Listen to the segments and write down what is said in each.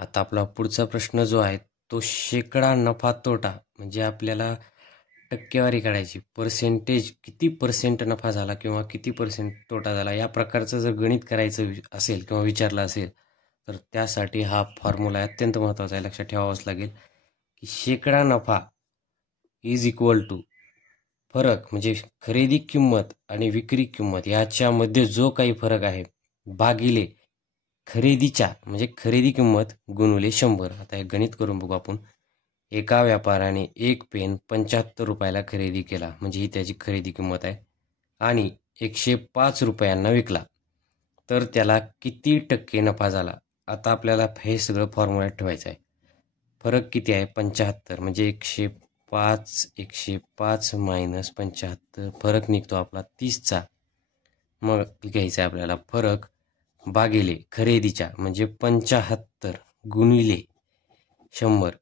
आता आपला पुढचा प्रश्न जो आहे तो शेकडा नफा तोटा म्हणजे आपल्याला टक्केवारी काढायची. पर्सेंटेज किती पर्सेंट नफा झाला किंवा किती पर्सेंट तोटा झाला या प्रकारचं जर गणित करायचं असेल किंवा विचारलं असेल तर त्यासाठी हा फॉर्म्युला अत्यंत महत्त्वाचा आहे. लक्षात ठेवावाच लागेल की शेकडा नफा इज इक्वल टू फरक म्हणजे खरेदी किंमत आणि विक्री किंमत याच्यामध्ये जो काही फरक आहे भागिले खरेदीच्या म्हणजे खरेदी किंमत गुणुले 100. आता हे गणित करून बघू आपण. एका व्यापाऱ्याने एक पेन 75 रुपयाला खरेदी केला म्हणजे ही त्याची खरेदी किंमत आहे आणि 105 रुपयांना विकला तर त्याला किती टक्के नफा झाला. आता आपल्याला हे सगळं फॉर्म्युल्यात ठेवायचं आहे. फरक किती आहे 75 म्हणजे 105 मायनस 75 फरक निघतो आपला 30चा. मग घ्यायचा आहे आपल्याला फरक भागिले खरेदीच्या म्हणजे 75 गुणिले 100.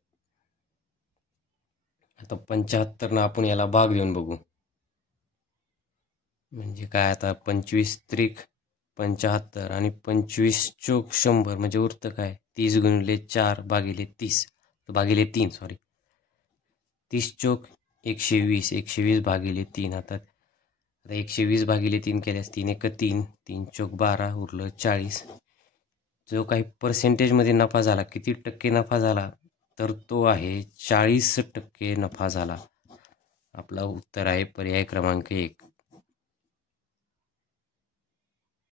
आता 75 ना आपण याला भाग देऊन बघू म्हणजे काय. आता 25 त्रिक 75 आणि 25 चोक 100 म्हणजे उरतं काय 30 गुणिले 4 भागिले 30 भागिले 3 सॉरी 30 चोक 120 120 भागिले 3. आता 120 भागिले 3 केल्यास 3 एक 3 3 चोक 12 उरलं 40. जो काही पर्सेंटेजमध्ये नफा झाला किती टक्के नफा झाला तर तो आहे 40% नफा झाला. आपला उत्तर आहे पर्याय क्रमांक 1.